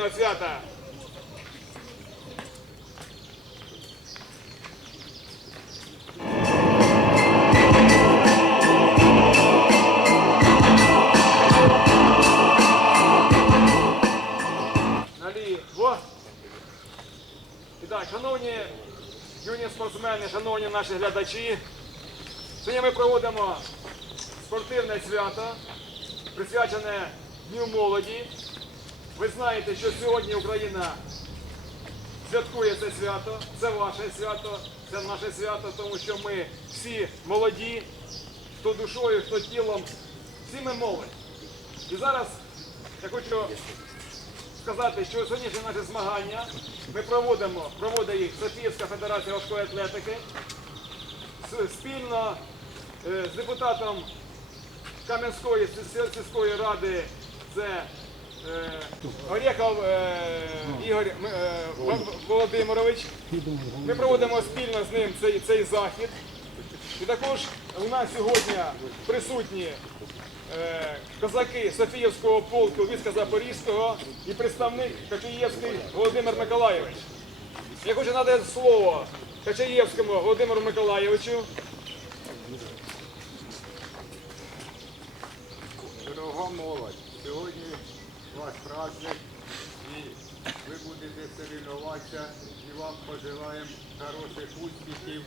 учасника свята. Шановні юні спортсмени, шановні наші глядачі, сьогодні ми проводимо спортивне свято, присвячене Дню молоді. Знаєте, що сьогодні Україна святкує це свято, це ваше свято, це наше свято, тому що ми всі молоді, хто душою, хто тілом, всі ми молодь. І зараз я хочу сказати, що сьогоднішні наші змагання. Ми проводимо, проводить їх Софіївська федерація важкої атлетики. Спільно е, з депутатом Кам'янської сільської ради це е, е, Ігор е, Володимирович. Ми проводимо спільно з ним цей, цей захід. І також у нас сьогодні присутні козаки Софіївського полку війська Запорізького і представник Качаєвський Володимир Миколайович. Я хочу надати слово Качаєвському Володимиру Миколайовичу. Дорога молодь, сьогодні ваш праздник і ви будете соревнуватися і вам пожелаємо хороших успіхів,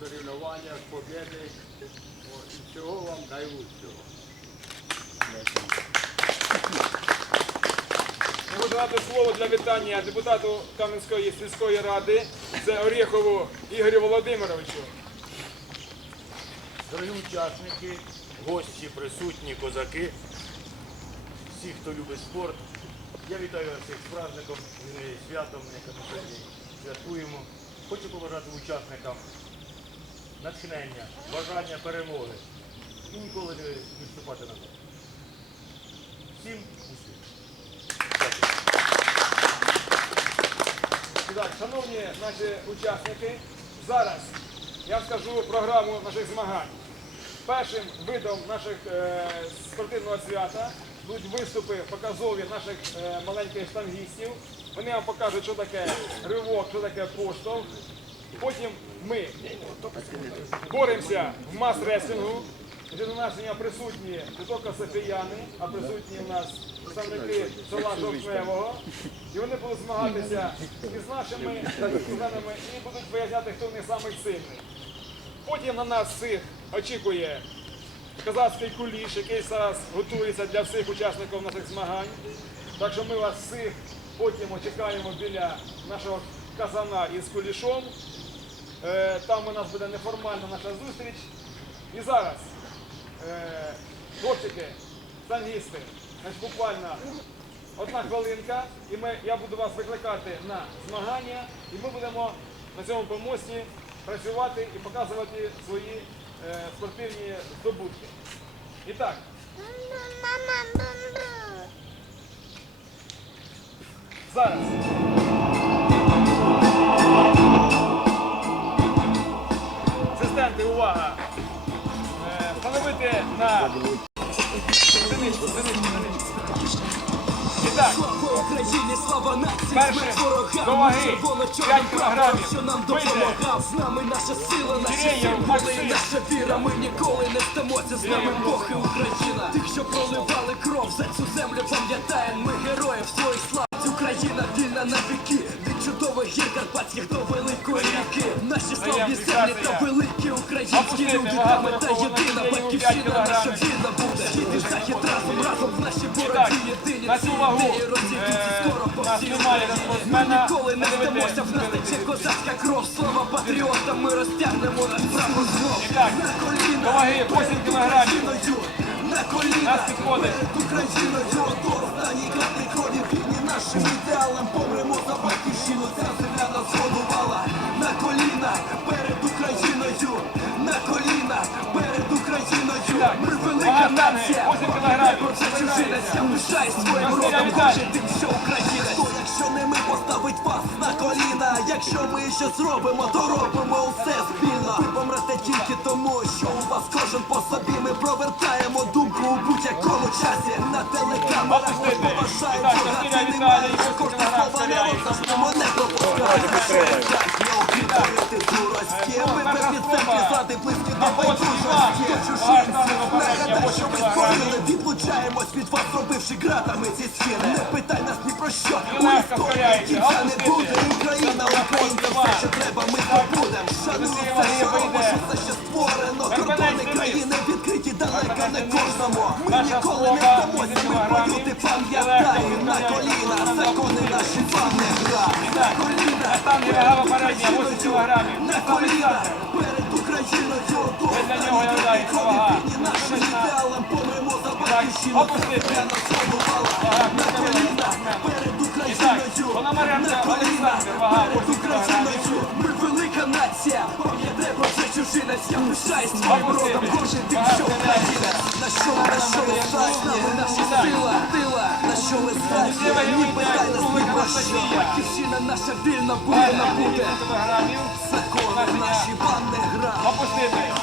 соревнування, победи. І всього вам найкращого. Я хочу дати слово для вітання депутату Кам'янської сільської ради. Це Орєхову Ігорю Володимировичу. Дорогі учасники, гості, присутні, козаки, всі, хто любить спорт. Я вітаю вас всіх з праздником, святом, яке ми сьогодні святкуємо. Хочу побажати учасникам натхнення, бажання перемоги і ніколи не відступати на назад. Всім успіхів! Так, шановні наші учасники, зараз я скажу програму наших змагань. Першим видом наших е, спортивного свята будуть виступи показові наших е, маленьких штангістів. Вони вам покажуть, що таке ривок, що таке поштовх. Потім ми боремося в мас-реслінгу, де у нас присутні не тільки софіяни, а присутні у нас представники села Жовтневого. І вони будуть змагатися із нашими спортсменами і будуть виясняти, хто в них самий сильний. Потім на нас всіх очікує казацький куліш, який зараз готується для всіх учасників наших змагань. Так що ми вас всіх потім чекаємо біля нашого казана із кулішом. Е, Там у нас буде неформальна наша зустріч. І зараз, е, хлопчики, тангісти, буквально одна хвилинка, і ми, я буду вас викликати на змагання, і ми будемо на цьому помості працювати і показувати свої спортивні здобутки. І так, зараз. Асистенти, увага! Поновити Встановити на одиничку, одиничку, одиничку. Так, Україні слава нації, До ваги. червоно-чорний П'ять прапор, що нам допомагав. З нами наша сила, наші символи, наша віра. Ми ніколи не стамося. З нами Бог і Україна. Тих, що проливали кров за цю землю, пам'ятаємо ми героїв своїх слав. Україна вільна на віки, чудових гір Карпатських до великої ріки. Наші славні землі та великі українські люди, там та єдина батьківщина, наша вільна буде. Схід і захід разом, разом в нашій боротьбі єдині. ці ідеї розійдуться е, скоро по всій Україні. Ми ніколи не здамося, в нас тече козацька кров. Слава патріотам, ми розтягнемо наш прапор знов. На коліна, ваги 8. Україною, на коліна, перед Україною, останній краплі крові нашим ідеалам. Помремо за батьківщину, ця земля нас годувала. На коліна, перед Україною, на коліна, перед Україною. Ми велика нація, 8 кілограмів. це чужинець, я пишаюсь своїм родом, кожен тим, що українець. Хто, якщо не ми, поставить вас на коліна, Якщо ми щось робимо, то робимо усе спільно Ви помрете тільки тому, що у вас кожен по собі Ми провертаємо думку будь-якому часі На телекамерах ми Так, богатці Василя немає кожне Василя народ наш мимо не пропускає Так, не обговорити дурості Ми без підстепки зради близькі до байдужості До чужинців нагадай, що ми створили Відлучаємось від вас, зробивши ґратами ці стіни. Не питай нас ні про що. У історії кінця не буде. Україна, українці, все, що треба, ми здобудем Шаную все, що робиш, усе, що створено. Кордони країни відкриті далеко не кожному Ми ніколи не вдамося, ми бою пам'ятаємо На коліна, закони наші вам не гра На коліна, Там є вага попередня, 8 кілограмів. на коліна Перед Україною Ви для нього вага. Нашим ідеалам помремо за батьківщину. Опустити. Це наслідувала на коліна Перед Ми велика нація. Пам'ятай про це чужина, Я пишаюсь своїм родом. Кожен що українець На що, на що здатні Наша сила, сила. На що ви здатні Ні питай нас ні про що Батьківщина наша вільна буде. Набуде наші не гра.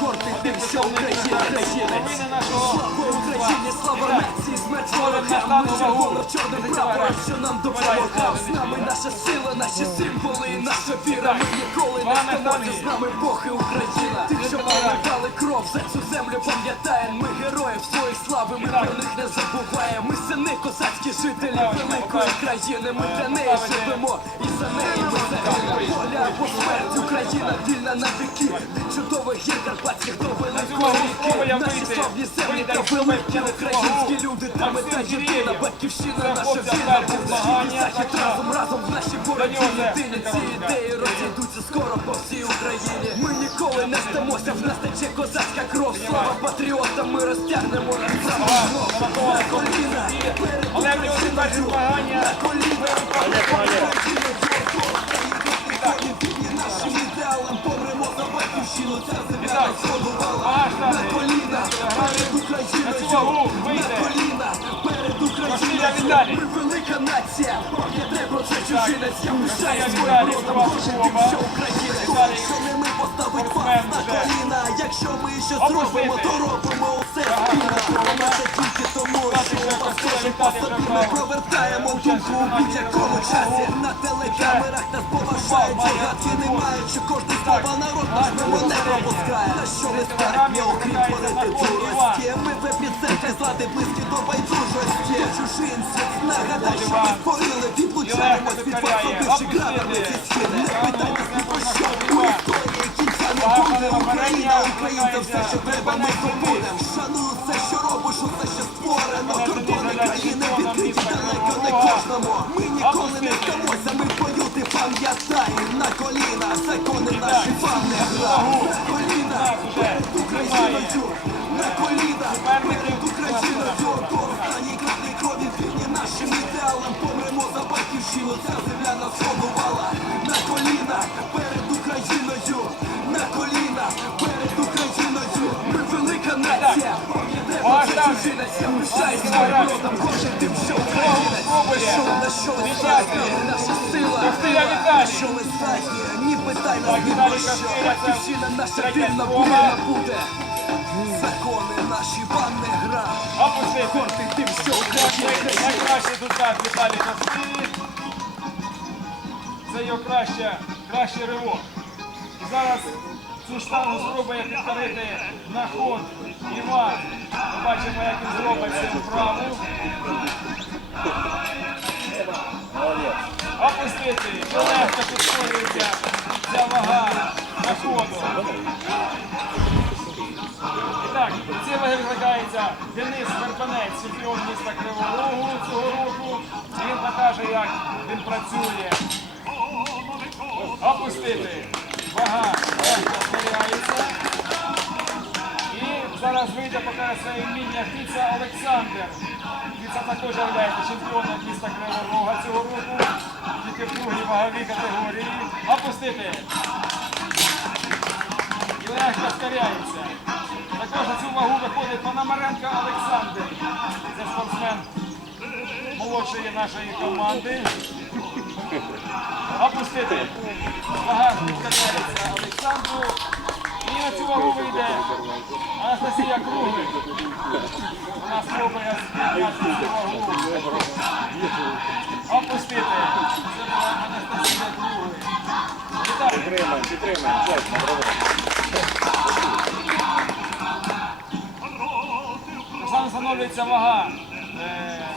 Гордий що Україна країнець нашого Слава Україні, слава нації, смерть ворогам Ми червоно чорним прапором, що нам допомагав З нами наша сила, наші символи і наша віра. Ми ніколи не штангі. з нами Бог і Україна. Тих, що проливали кров за цю землю пам'ятаєм Ми героїв своїх слави, ми про них не забуваємо. Ми сини козацькі жителі великої країни. Ми для неї живемо і за неї ми загинемо Воля або смерть, Україна вільна на віки Від чудових гір Карпатських до великої ріки Наші славні землі та великі українські люди Та мета єдина, батьківщина наша вільна буде Схід і захід разом, разом в нашій боротьбі єдині. Ці ідеї розійдуться скоро по всій Україні. Ми ніколи не здамося, в нас тече козацька кров. Слава патріотам, ми розтягнемо розправу знов На коліна, перед Але в нього перші змагання. Нашим ідеалам помремо за батьківщину, ця земля не сходувала на коліна, перед Україною, на коліна, перед Україною, велика нація, пам'ятай про це чужинець, я Василя своїм родом, кожен тим, що українець, Віталій. що не ми поставить вас на коліна, якщо ми щось Опустити. робимо, то робимо усе спільно, але це тільки тому, кожен по собі, ми провертаємо думку у будь-якому часі, на телекамерах нас поважають, гадки не що кожне слово народ наш мимо не пропускає, на що ви здатні, окрім творити дурості, ми в епіцентрі злади близькі до байдужості, чужинці, нагадай, що ми створили, відлучаємось від вас, обивши не питай нас ні про що, у історії кінця не буде, Україна, українцям все, що треба, ми здобудем, шаную все, що робиш, усе, що створено, кордони країни відкриті далеко не кожному, ми ніколи не здамося, ми в бою, ти пам'ятай, на коліна, закони наші вам не гра, на коліна, перед Україною, на коліна, перед Україною, до останній краплі крові вільні нашим ідеалам, помремо за батьківщину, ця земля нас сходувала, на коліна, перед Україною, пам'ятай про це чужинець, я пишаюсь своїм родом, кожен тим, що українець, тим, що Найкращий результат Віталій на стилі. Це його краще, кращий ривок. Зараз цю штангу спробує підкорити на ход Іван. Ми бачимо, як він зробить цю вправу. Опустити. Легко підкорюється ця вага на ходу. І так, ці ваги викликається Денис Вербанець, чемпіон міста Кривого цього року. Він покаже, як він працює. Опустити. Вага легко стріляється. Зараз вийде покаже своє вміння Фіца Олександр. Фіца також є чемпіоном міста Кривого Рога цього року. Тільки в другій ваговій категорії. Опустити. І легко скоряється. Також на цю вагу виходить Пономаренко Олександр. Це спортсмен наймолодшої нашої команди. Опустити. Вага відкачається Олександру. І на цю вагу вийде Анастасія Круглик. Вона спробує підняти вагу. Опустити. Це була Анастасія Круглик. Підтримаємо, підтримаємо. Чесно. Сам встановлюється вага. Е.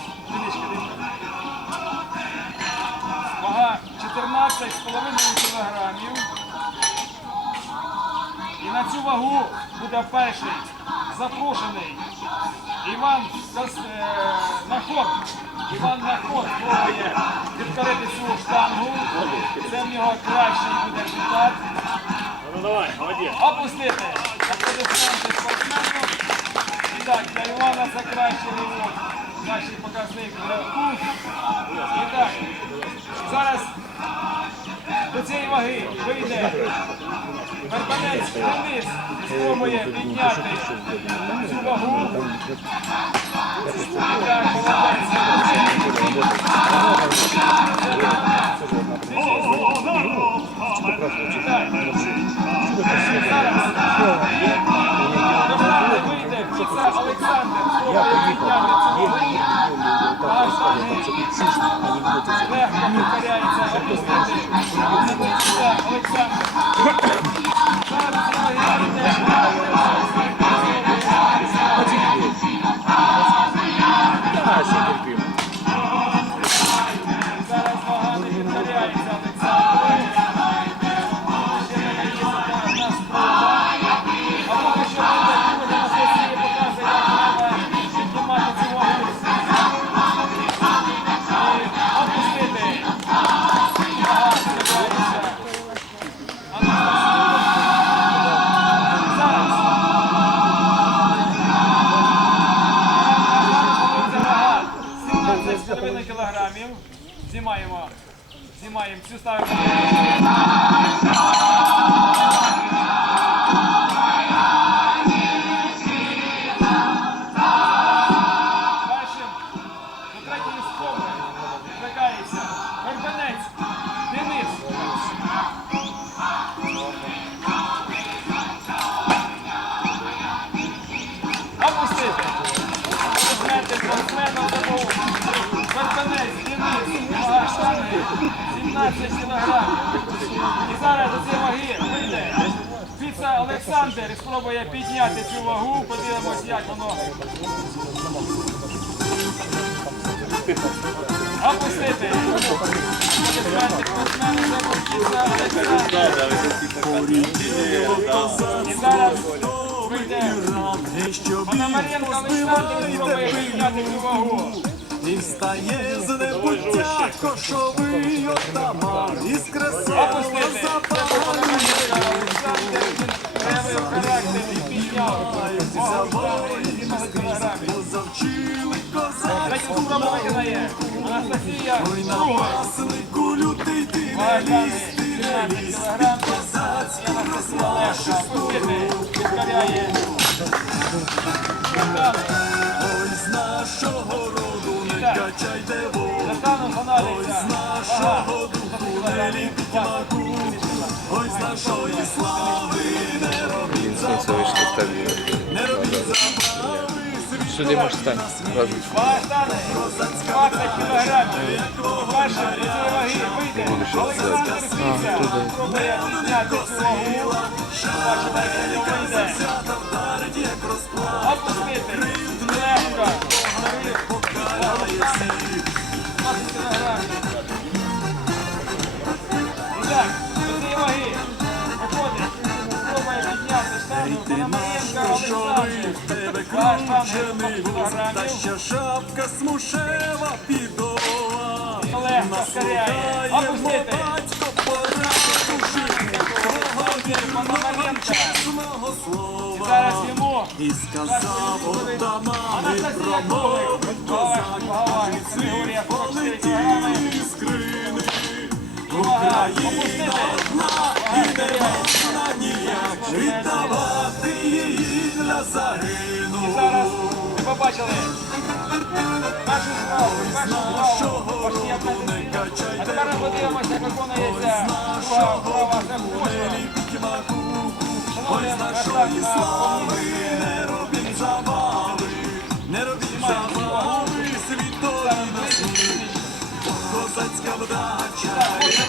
Вага 14,5 кілограмів. І на цю вагу буде перший запрошений Іван е, Наход. Іван Наход пробує відкрити цю штангу. Це в нього кращий буде результат. Ну давай, молодець. Опустити. І так, для Івана це кращий ривок. Кращий показник в ривку. І так, зараз до цієї ваги вийде Вербанець Денис. Спробує підняти цю вагу. Так, Олександр. Знімаємо цю ставимо. І встає з небуття кошовий отаман із красивого проявив характер і підняв вагу штани 17 кілограмів. позавчили козак, Третю спробу виконає Анастасія Круглик. паснику лютий ти Вагами 17 кілограм. І Анастасія Лешка. Опустити. Підкоряє. Стане. Ой з нашого роду не качайте станом становиться вага нашого духу не ліпіть маку, ой з нашої слави не робіть забави, не робіть забави, Сюди можеш стати. Разом. Вага стане 20 кілограмів. Першим до цієї ваги вийде. Олександр підняти цю вагу. Бачите, як вийде. Опустити. Легко. Встановив. Вагу стане 20 кілограмів. І так, до ваги виходить. Спробує підняти штангу Пономаренко Олександр. Вага штанги 20 та ще шапка смушева підова. Легко скоряє. Опустити. Чесного слова. Зараз йому І сказав отаман, Анастасія Кулик. Вага, вага, категорія 44 кілограми. іскрини. Вага, опустити. Ніяк віддавати її для загину. І побачили Нашу першу справу, важкі атлетиці. А тепер ми подивимося, як виконується друга на Не робіть забави, не робіть забави, світові на. Козацька вдача, як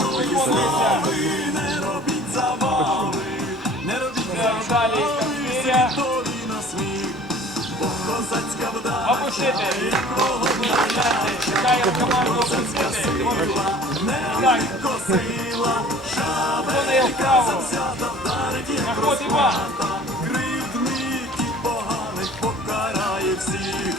поштовх виконується. далі Каспіря. Опустити. Чекаємо команду опустити. Так, виконує вправо. Наход Іван. кривдників поганих покарає всіх.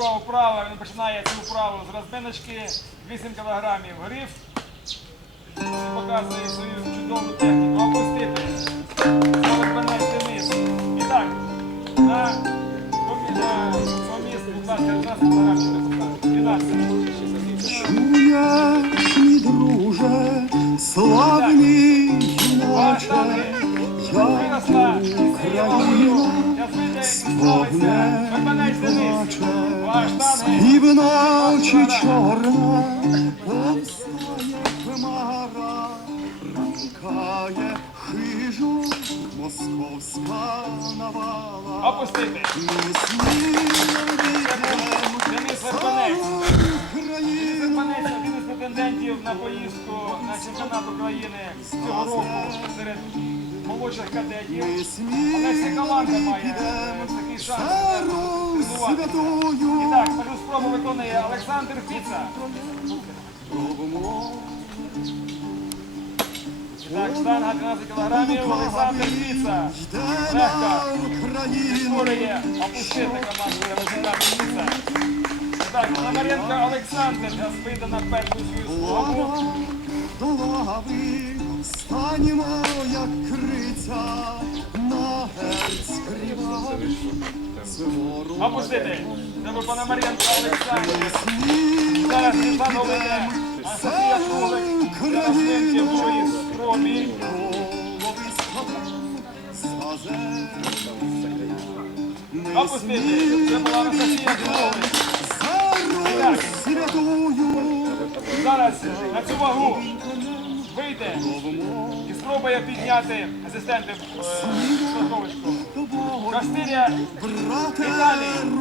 Друга вправа, він починає цю вправу з розминочки, 8 кілограмів гриф. Показує свою чудову техніку. Опустити. Знову спинець Денис. І так, на помі- на поміст, будь ласка, 12 кілограмів. 12. Чуєш, мій друже, славний як Україна вогнем плаче, півночі чорна, повстає хмара, ранкає хижу московська навала. Опустити. Денис. Вербанець один із претендентів на поїздку на чемпіонат України цього року серед молодших кадетів. Але вся команда має е, такий шанс тренувати. І так, першу спробу виконує Олександр Фіца. Так, штанга 12 кілограмів, Олександр Фіца. Легко. Створює опустити команду Олександр Фіца. Так, Пономаренко Олександр зараз вийде на першу свою спробу. Станемо, як криця на герць кривавий. Опустити. Пономаренко Олександр. Зараз. Опустити. Це була Анастасія Кулик. Святую Зараз на цю вагу вийде і спробує підняти асистенти е, страховочку. Кастиря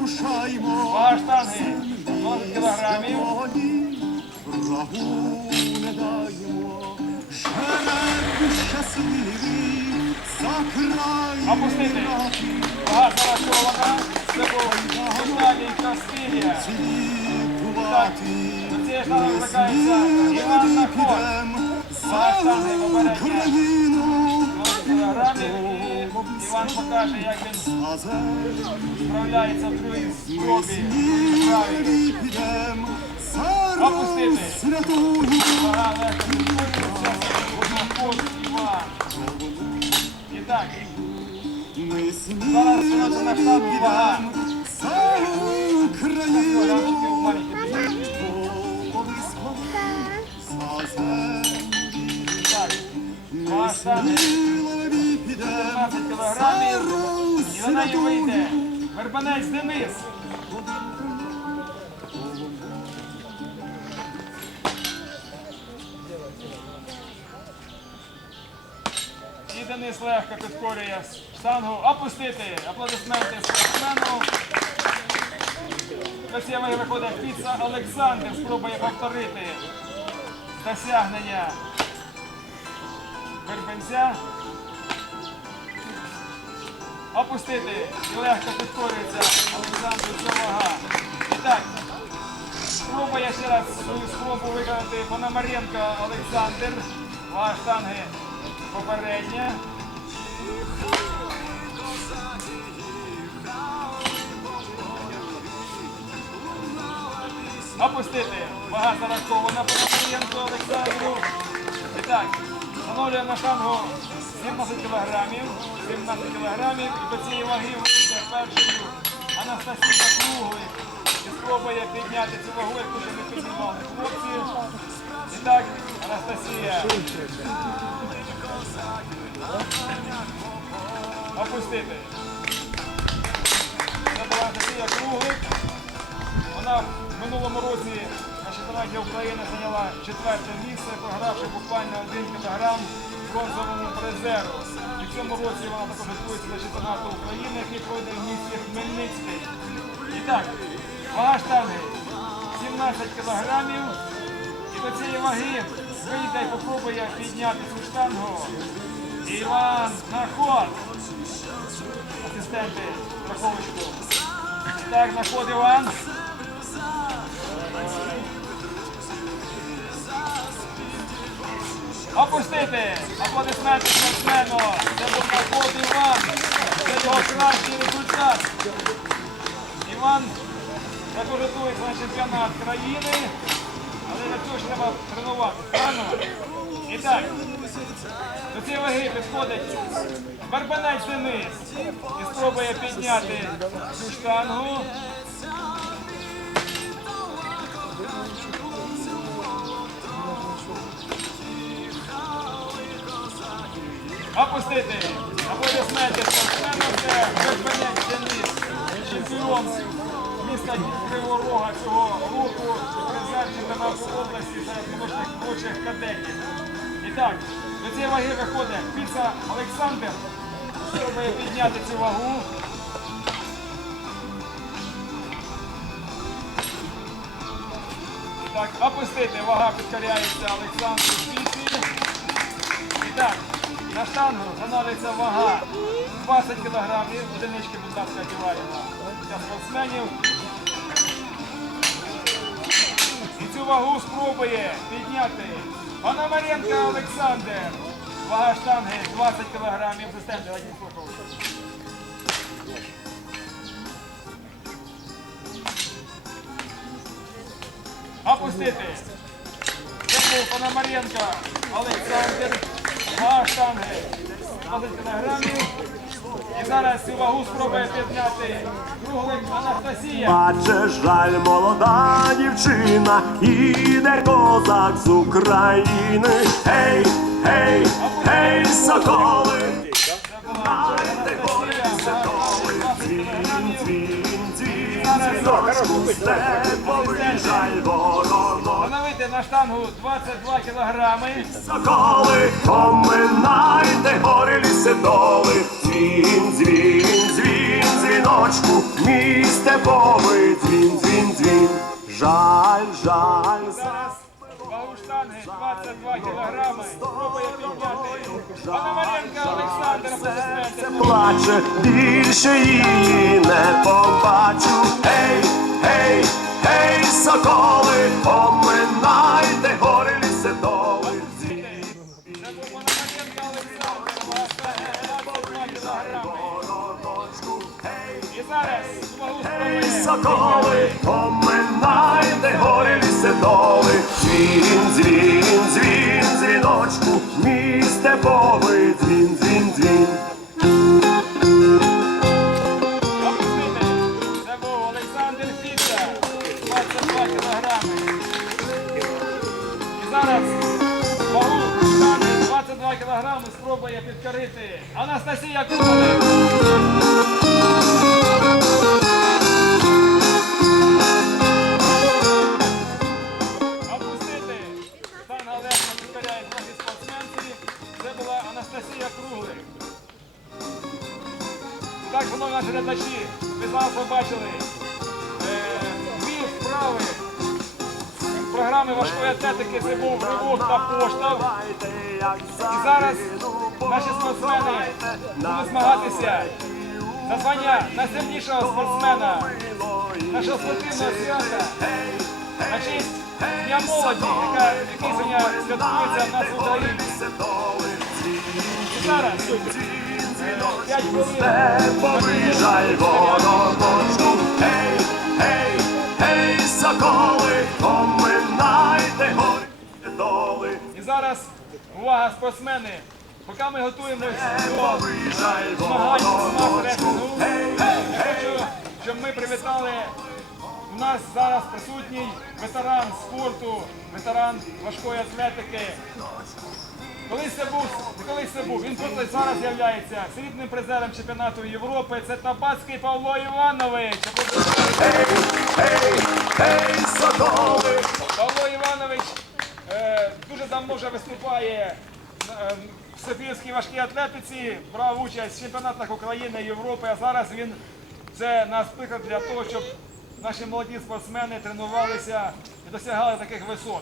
рушаймо. вага штанги 20 кілограмів. Опустити. Вага зарахована. Це був Віталій Кастиря. Так, до цієї штанги викликається Іван Наход. Вага Україну 20 кілограмів. І Іван покаже, як він справляється в другій спробі. Опустити. Вага легко Іван. І так, зараз виносимо на штаб за Україну. Графіки в 15 кілограмів. І вона й вийде. Вербанець Денис. І Денис легко підкорює штангу. Опустити. Аплодисменти спортсмену. Красивий виходить піца Олександр. Спробує повторити досягнення. Вербенця. Опустити і легко підкорюється Олександру вага. І так, спробує ще раз свою спробу виконати Пономаренко Олександр. Вага штанги попередня. Опустити. Вага зарахована Пономаренко Олександру. І так, встановлюємо на штангу 17 кілограмів. 17 кілограмів. І до цієї ваги вийде першою Анастасія Круглик. І спробує підняти цю вагу, яку ще не піднімали хлопці. І так, Анастасія. Опустити. Це була Анастасія Круглик. Вона в минулому році чемпіонаті України зайняла четверте місце, програвши буквально один кілограм бронзовому призеру. І в цьому році вона також готується до чемпіонату України, який пройде в місті Хмельницький. І так, вага штанги 17 кілограмів. І до цієї ваги вийде і попробує підняти цю штангу. Іван Наход. Асистенти страховочку. Так, Наход Іван. Опустити! Аплодисменти спортсмену! Це Наход Іван! Це його кращий результат! Іван також готується на чемпіонат країни, але для цього ж треба тренувати. І так, до цієї ваги підходить Барбанець Денис і спробує підняти цю штангу. Опустити. Аплодисменти спортсменам. Це Денис, чемпіон міста Кривого Рога цього року, призер чемпіонату області серед молодших кадетів. І так, до цієї ваги виходить піца Олександр. Спробує підняти цю вагу. Так, опустити. Вага підкоряється Олександру Піці. І так, на штангу становиться вага 20 кілограмів. Одинички, будь ласка, одіваємо для спортсменів. І цю вагу спробує підняти Пономаренко Олександр. Вага штанги 20 кілограмів. Асистенти, один слухав. Опустити. Пономаренко Олександр. Вага штанги 20 кілограмів. І зараз цю вагу спробує підняти круглик Анастасія. Адже жаль, молода дівчина, іде козак з України. Гей, гей, гей, соколи, дайте горі соколи, дзвін, дзвін, дзвін, дзвіночку степовий жаль, воно, Встановити на штангу. 22 кілограми. соколи, поминайте горі ліси доли, дзвін, дзвін, дзвін, дзвіночку, місте повий, дзвін, дзвін, дзвін, жаль, жаль, Зараз вагу штанги. 22 кілограми. Спробує підняти Пономаренко Олександр аплодисменти. плаче, більше її не побачу. Гей, гей, гей, соколи, поминайте гори ліси доли. Це був Пономаренко Олександр. Вага штанги 22 кілограми. І зараз вагу Гей, соколи, поминайте гори ліси доли. Дзвін, дзвін, дзвін, дзвіночку, місте повий, спробує підкорити Анастасія Кубалик. Спортсмена. Нашого спортивного свята. На честь Дня молоді, яка, сьогодні святкується в нас в Україні. І зараз 5 хвилин. І зараз, увага, спортсмени, поки ми готуємось до змагань з водокочку, хочу, щоб ми привітали у нас зараз присутній ветеран спорту, ветеран важкої атлетики. Колись це був, колись це був. Він просто зараз з'являється срібним призером чемпіонату Європи. Це Табацький Павло Іванович. Павло Іванович е, дуже давно вже виступає е, в Софіївській важкій атлетиці, брав участь в чемпіонатах України, Європи, а зараз він це наш приклад для того, щоб наші молоді спортсмени тренувалися і досягали таких висот.